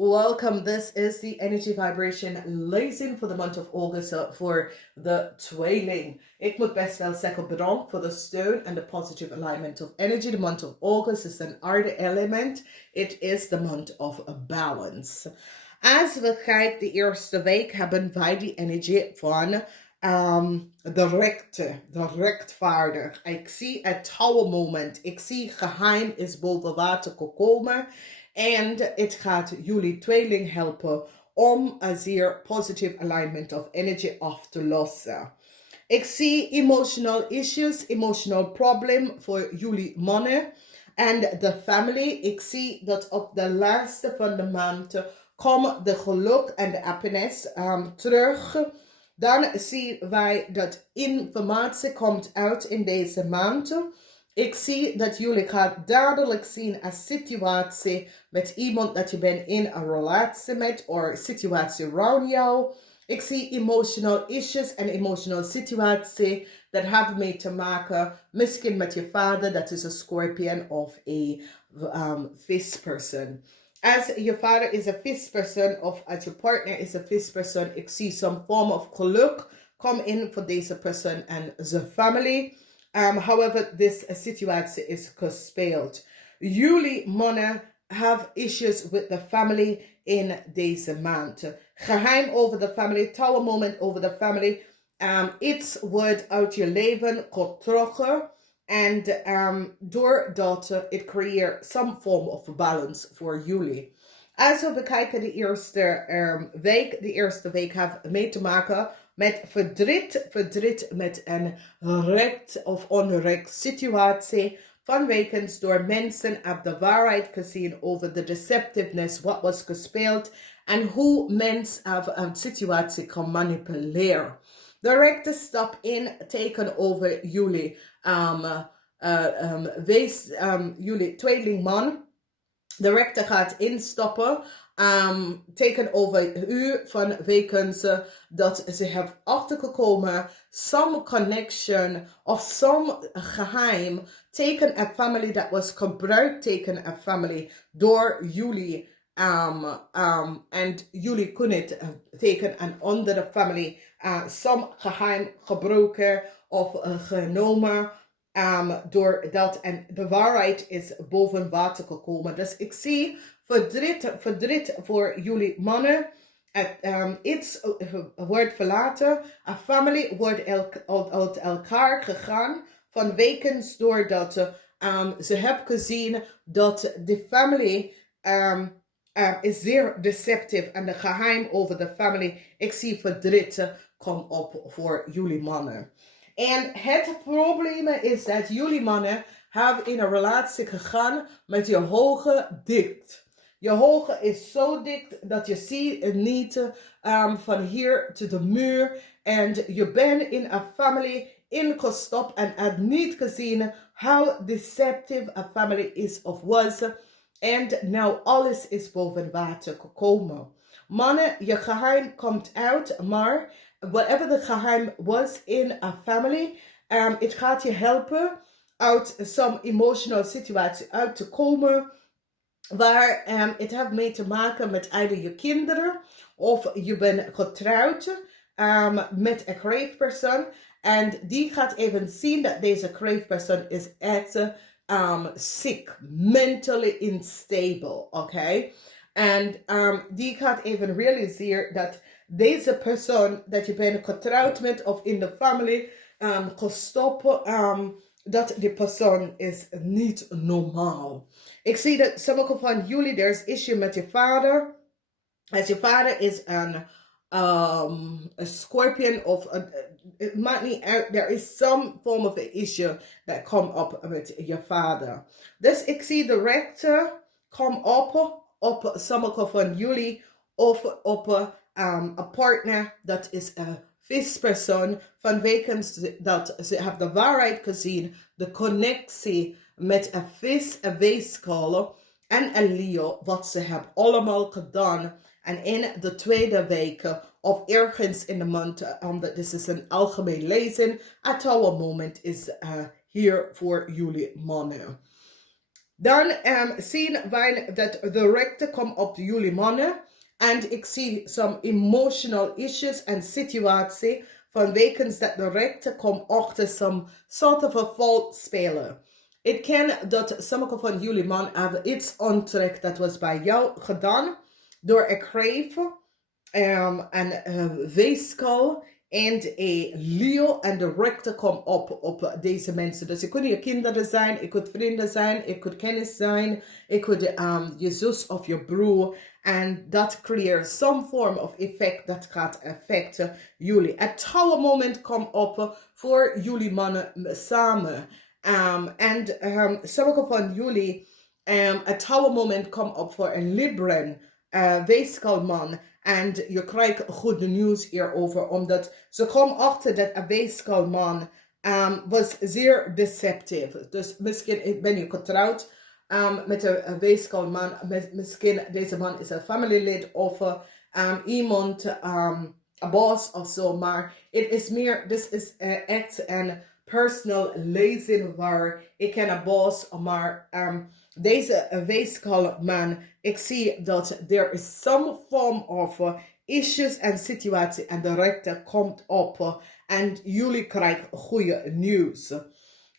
Welcome. This is the energy vibration lezing voor de month of August voor de tweeling. Ik moet best wel zeggen bedankt voor de steun en de positive alignment of energy. The month of August is een aarde element. It is the month of balance. Als we kijken de eerste week hebben wij die energie van de rechtvaardig. Ik zie het tower moment. Ik zie geheim is boven water gekomen. En het gaat jullie tweeling helpen om een zeer positive alignment of energy af te lossen. Ik zie emotional issues, emotional problem voor jullie mannen en de family. Ik zie dat op de laatste van de maand komt de geluk en de happiness terug. Dan zien wij dat informatie komt uit in deze maand. Ik zie dat jullie gaan dadelijk zien een situatie met iemand dat je bent in een relatie met, of situatie rond jou. Ik zie emotional issues en emotional situatie dat hebben mee te maken misschien met je vader, dat is een scorpion of een visperson. Als je vader is een visperson of als je partner is een visperson, ik zie some form of geluk come in voor deze persoon en zijn family. However, this situation is gespeeld. Jullie mannen have issues with the family in deze maand. Geheim over de family, tower moment over de family. Iets wordt uit je leven getrokken. En doordat het creëert some form of balance voor jullie. Als we bekijken de eerste week. De eerste week heeft mee te maken met verdriet met een recht of onrecht situatie. Vanwege door mensen op de waarheid gezien over de deceptiveness, wat was gespeeld en hoe mensen een situatie kan manipuleren. De rechter stap in tegenover jullie, jullie tweelingman. De rechter gaat instappen tegenover u vanwege dat ze hebben achtergekomen some connection of some geheim tegen een family dat was gebruikt tegen een family door jullie. En jullie kunnen het tegen een andere family some geheim gebruiken of genomen. Door dat en de waarheid is boven water gekomen. Dus ik zie verdriet voor jullie mannen. Iets wordt verlaten. Een family wordt uit elkaar gegaan. Vanwege doordat ze hebben gezien dat de family is zeer deceptief. En de geheim over de family. Ik zie verdriet komt op voor jullie mannen. En het probleem is dat jullie mannen hebben in een relatie gegaan met je hoge dicht. Je hoge is zo dik dat je ziet het niet van hier tot de muur. En je bent in een family ingestopt en hebt niet gezien how deceptive a family is of was. En nou alles is boven water gekomen. Mannen, je geheim komt uit, maar whatever the geheim was in a family, het gaat je helpen uit some emotional situatie uit te komen, waar het heeft mee te maken met either je kinderen, of je bent getrouwd met een crave persoon, en die gaat even zien dat deze crave persoon is echt sick, mentally unstable, okay? En die gaat even realiseren dat deze persoon dat je bent getrouwd met of in de family gestopt, dat die persoon is niet normaal. Ik zie dat sommige van jullie, er is issue met je vader. Als je vader is een scorpion of het maakt niet uit, there is some form of an issue that come up met je vader. Dus ik zie de rechter come op sommige van jullie of op een partner dat is een vispersoon vanwege dat ze hebben de waarheid gezien, de connectie met een vis, een weeskal en een leeuw, wat ze hebben allemaal gedaan. En in de tweede week of ergens in de maand, omdat dit is een algemeen lezen, a tower moment is hier voor jullie mannen. Dan zien wij dat de rechter komt op jullie mannen. En ik zie some emotional issues en situatie vanwege dat de rechter komt achter some sort of a fault spelen. Het kan dat sommige van jullie mannen hebben iets onttrekt dat was bij jou gedaan door een kreef, een weeskal en een leeuw en de rechter komt op deze mensen. Dus het kunnen je kinderen zijn, het kunnen vrienden zijn, het kunnen kennis zijn, het kunnen je zus of je broer. En dat creëert some form of effect dat gaat affecten jullie. Het trouwe moment komt op voor jullie mannen samen. En sommige van jullie, het trouwe moment komt op voor een Libran, weeskalman. En je krijgt goede nieuws hierover, omdat ze komen achter dat een weeskalman was zeer deceptief. Dus misschien ben je getrouwd met een weeskalman. Misschien deze man is een familielid of iemand, een boss of zo. Maar het is meer, dit is echt een personal lezing waar ik ken een boss, maar deze weeskalman, ik zie dat er is some form of issues en situatie en de rechter komt op en jullie krijgen goede nieuws.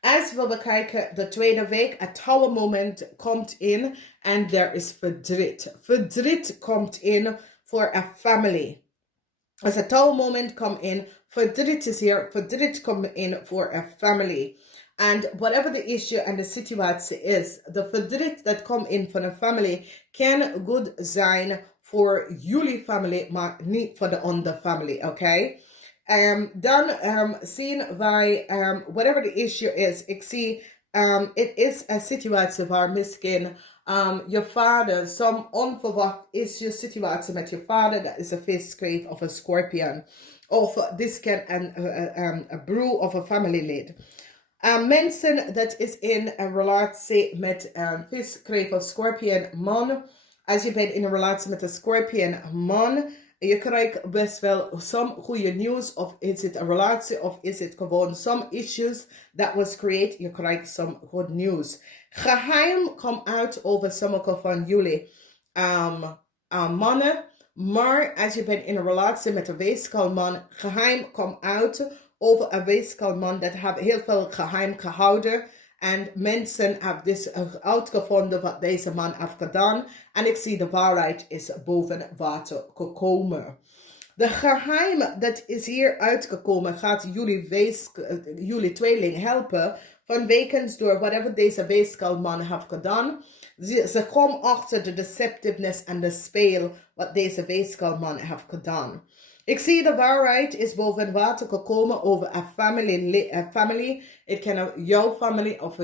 Als we bekijken de tweede week, het trouwe moment komt in en er is verdriet. Verdriet komt in voor een family. Als het trouwe moment komt in, verdriet is hier, verdriet komt in voor een family. And whatever the issue and the situatie is, de verdriet dat komt in van een family kan goed zijn voor jullie family, maar niet voor de andere family, oké? Dan zien wij, whatever the issue is, ik zie, het is een situatie waar misschien je vader, some onverwacht is je situatie met je vader, dat is een viskreef of een scorpion. Of dit kan een broer of een familielid. Mensen dat is in een relatie met een viskreef of scorpion man. Als je bent in een relatie met een scorpion man, je krijgt best wel some goede nieuws. Of is het een relatie of is het gewoon some issues that was created. Je krijgt some good news. Geheim komt uit over sommige van jullie mannen. Maar als je bent in een relatie met een weeskalman, geheim komt uit over een weeskalman dat heeft heel veel geheim gehouden. En mensen hebben dus uitgevonden wat deze man heeft gedaan. En ik zie de waarheid is boven water gekomen. De geheim dat is hier uitgekomen gaat jullie tweeling helpen. Vanwege door whatever deze weeskalman heeft gedaan. Ze komen achter de deceptiveness en de speel wat deze weeskalman heeft gedaan. Ik zie de waarheid is boven water gekomen over een family. Het kan jouw family of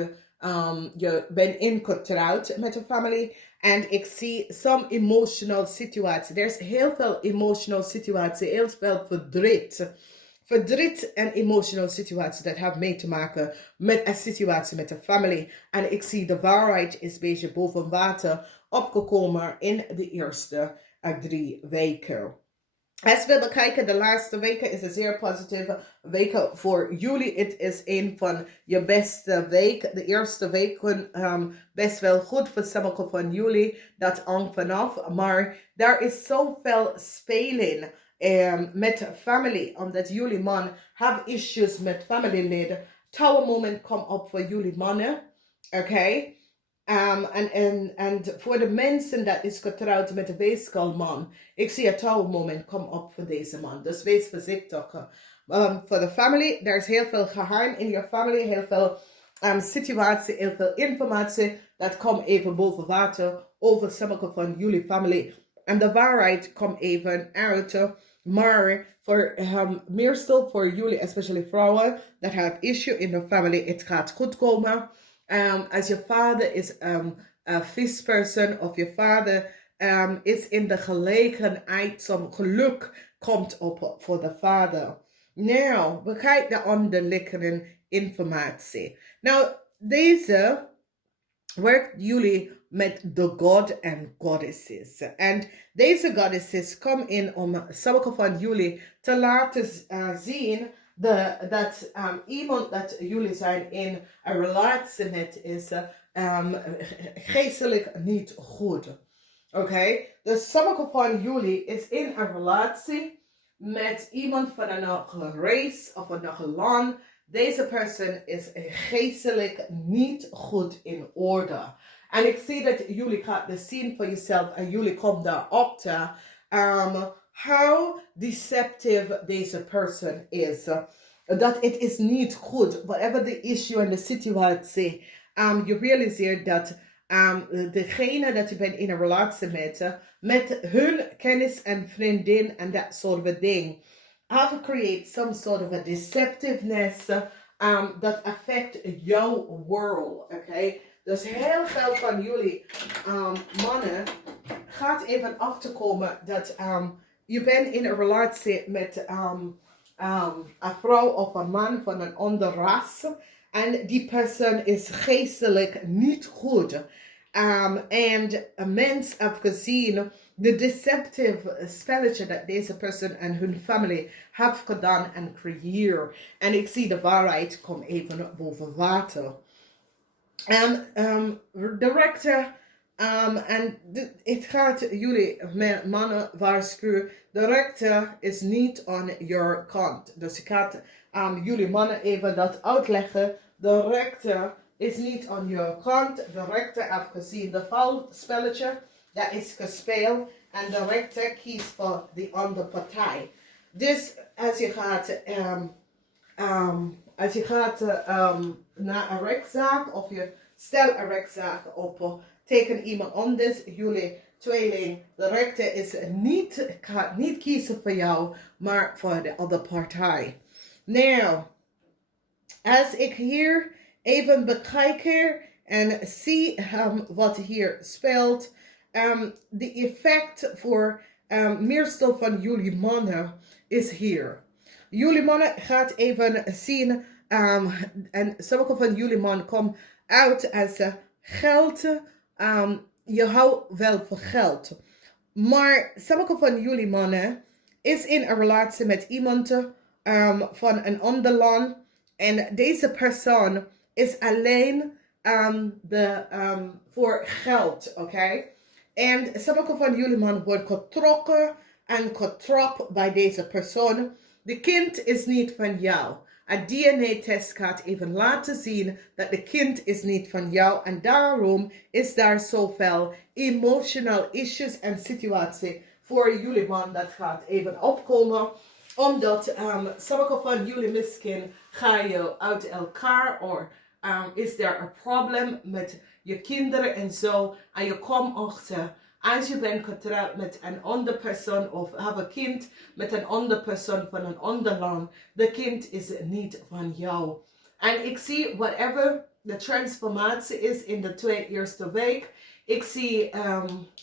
je bent ingetrouwd met een family. En ik zie some emotional situatie. Er is heel veel emotional situatie, heel veel verdriet. Verdriet en emotional situatie dat heeft mee te maken met een situatie met een family. En ik zie de waarheid is een beetje boven water opgekomen in de eerste 3 weken. Als we bekijken, de laatste weken is een zeer positieve weken voor jullie. Het is een van je beste weken. De eerste weken best wel goed voor sommige van jullie. Dat hangt vanaf. Maar daar is zoveel speling met family. Omdat jullie man hebben issues met familieleden. Touw moment komt op voor jullie mannen. Oké? En voor de mensen dat is getrouwd met een weeskalman, ik zie een trouwmoment kom op voor deze man. Dus wees voorzichtig. Voor de family, er is heel veel geheim in je family, heel veel situatie, heel veel informatie. Dat komt even boven water over sommige van jullie family. En de waarheid komt even uit. Maar voor meestal voor jullie, especially vrouwen, dat have issue in de family, het gaat goed komen. Als je vader is een visperson of je vader is in de gelegenheid, zo'n geluk komt op voor de vader. Nou, bekijk de onderliggende informatie. Nou, deze werkt jullie met de god en goddesses. En deze goddesses komen in om sommige van jullie te laten zien dat iemand dat jullie zijn in een relatie met is geestelijk niet goed. Oké? Dus sommige van jullie is in een relatie met iemand van een andere race of een andere land. Deze persoon is geestelijk niet goed in orde. En ik zie dat jullie gaan de zien voor jezelf en jullie komen daarachter how deceptive deze person is. Dat het is niet goed. Whatever the issue en de situatie. Je realiseert dat degene dat je bent in een relatie met hun kennis en vriendin en dat soort of ding, have create some sort of a deceptiveness that affect your world. Okay? Dus heel veel van jullie mannen gaat even achterkomen dat je bent in een relatie met een vrouw of een man van een andere ras. En die persoon is geestelijk niet goed. En een mens heeft gezien de deceptive spelletje dat deze persoon en hun familie hebben gedaan en creëerd. En ik zie de waarheid komt even boven water. De rechter, en het gaat jullie mannen waarschuwen, de rechter is niet aan your kant. Dus ik ga jullie mannen even dat uitleggen. De rechter is niet aan je kant. De rechter heeft gezien de valspelletje dat is gespeeld. En de rechter kiest voor de andere partij. Dus als je gaat naar een rechtszaak of je stelt een rechtszaak op tegen iemand anders, jullie tweeling, de rechter gaat niet kiezen voor jou, maar voor de andere partij. Nou, als ik hier even bekijk en zie wat hier speelt, de effect voor meestal van jullie mannen is hier. Jullie mannen gaat even zien, en sommige van jullie mannen komen uit als geld. Je houdt wel van geld. Maar sommige van jullie mannen is in een relatie met iemand van een ander land. En deze persoon is alleen voor geld, oké? En sommige van jullie mannen worden getrokken en getrapt bij deze persoon. De kind is niet van jou. Een DNA-test gaat even laten zien dat de kind is niet van jou. En daarom is daar zoveel emotional issues en situatie voor jullie man dat gaat even opkomen. Omdat sommige van jullie misschien gaan je uit elkaar. Of is er een probleem met je kinderen en zo. En je komt achter. Als je bent getrouwd met een andere persoon of heb een kind met een andere persoon van een ander land, de kind is niet van jou. En ik zie whatever de transformatie is in de eerste week. Ik zie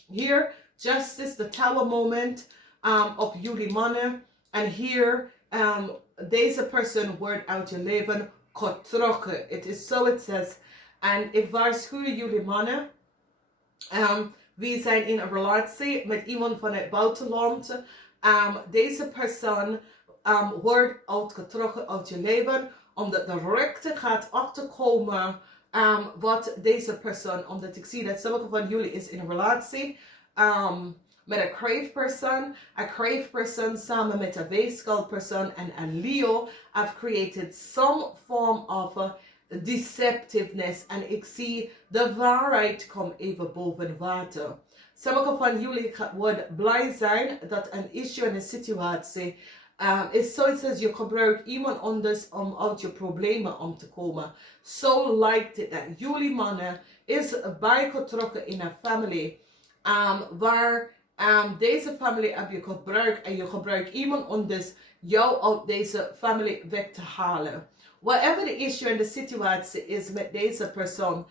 hier justice, the tower moment op jullie mannen. En hier deze persoon wordt uit je leven getrokken. Het is zo het says. En ik waarschuw jullie mannen. We zijn in een relatie met iemand van het buitenland. Deze persoon wordt uitgetrokken uit je leven. Omdat de rechter gaat achterkomen wat deze persoon. Omdat ik zie dat sommige van jullie is in een relatie met een crave person. Een crave person samen met een weegschaal person en een Leo have created some form of deceptiveness. En ik zie de waarheid komt even boven water. Sommige van jullie worden blij zijn dat een issue en een situatie is zoiets als je gebruikt iemand anders om uit je problemen om te komen. Zo lijkt het dat jullie mannen is bijgetrokken in een familie waar deze familie heb je gebruikt en je gebruikt iemand anders jou uit deze familie weg te halen. Whatever the issue en de situatie is met deze persoon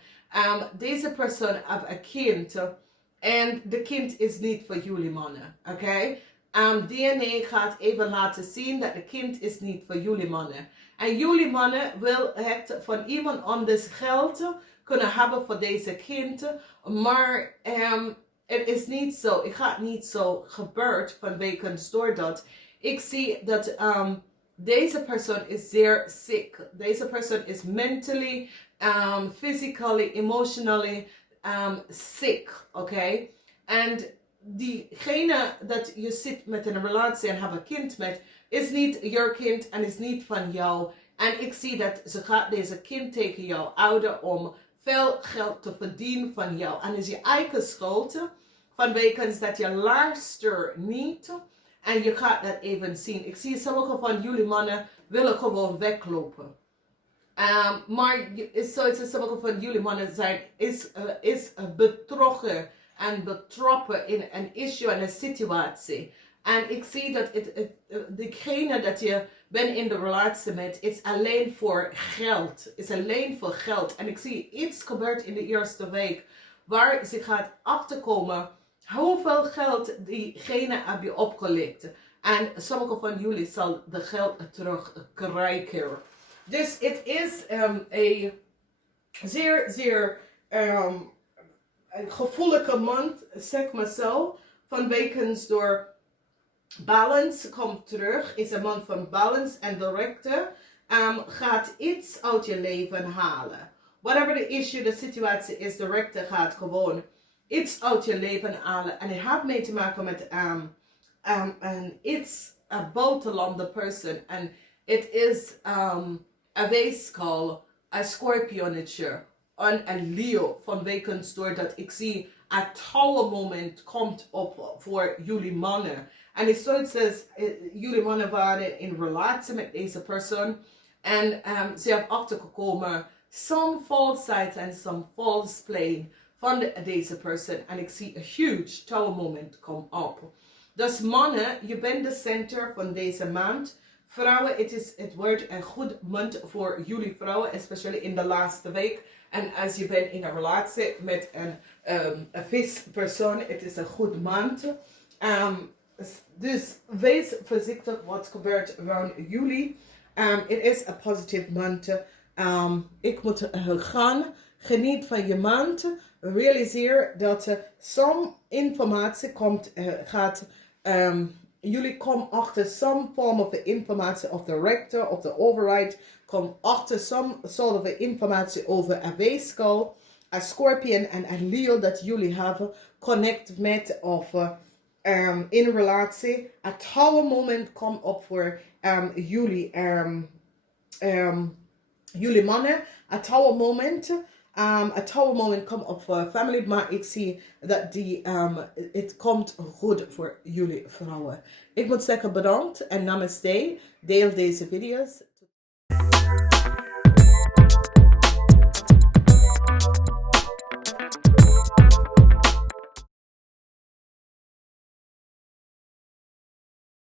heeft een kind en de kind is niet voor jullie mannen, oké? DNA gaat even laten zien dat de kind is niet voor jullie mannen. En jullie mannen wil het van iemand anders geld kunnen hebben voor deze kind, maar het is niet zo. Het gaat niet zo gebeurd vanwege door dat. Ik zie dat deze persoon is zeer sick. Deze persoon is mentally, physically, emotionally sick. Oké? En diegene dat je zit met een relatie en hebt een kind met, is niet je kind en is niet van jou. En ik zie dat ze gaat deze kind tegen jou houden om veel geld te verdienen van jou. En is je eigen schuld vanwege dat je luistert niet. En je gaat dat even zien. Ik zie sommige van jullie mannen willen gewoon weglopen. Maar sommige van jullie mannen zijn is betrokken en betrokken in een issue en een situatie. En ik zie dat degene dat je bent in de relatie met, is alleen voor geld. Is alleen voor geld. En ik zie iets gebeurt in de eerste week waar ze gaat achterkomen hoeveel geld diegene heb je opgelegd. En sommige van jullie zal de geld terugkrijgen. Dus het is een zeer gevoelige maand, zeg maar zo. Vanwege door balance komt terug. Is een maand van balance en directe. Gaat iets uit je leven halen. Whatever the issue, de situatie is, directe gaat gewoon iets uit je leven halen. En het heeft mee te maken met iets een buitenlandse persoon. En het is een weeskal, een scorpionnetje en een Leo. Vanwege doordat ik zie een touwmoment komt op voor jullie mannen. En het is zoals jullie mannen waren in relatie met deze persoon. En ze hebben achtergekomen some falsheid en some false play van deze persoon. En ik zie een huge tower moment komen op. Dus mannen, je bent de center van deze maand. Vrouwen, het wordt een goed maand voor jullie vrouwen, especially in de laatste week. En als je bent in een relatie met een vispersoon, het is een goed maand. Dus wees voorzichtig wat gebeurt rond jullie. Het is een positieve maand. Ik moet gaan. Geniet van je maand. Realiseer dat some informatie jullie komen achter some form of informatie of the rector of the override. Kom achter some sort of informatie over een weeskal, een scorpion en een Leo dat jullie hebben. Connect met of in relatie. Een tower moment komt op voor jullie mannen. Een tower moment komt op voor family, maar ik zie dat het komt goed voor jullie vrouwen. Ik moet zeggen bedankt en namaste. Deel deze video's.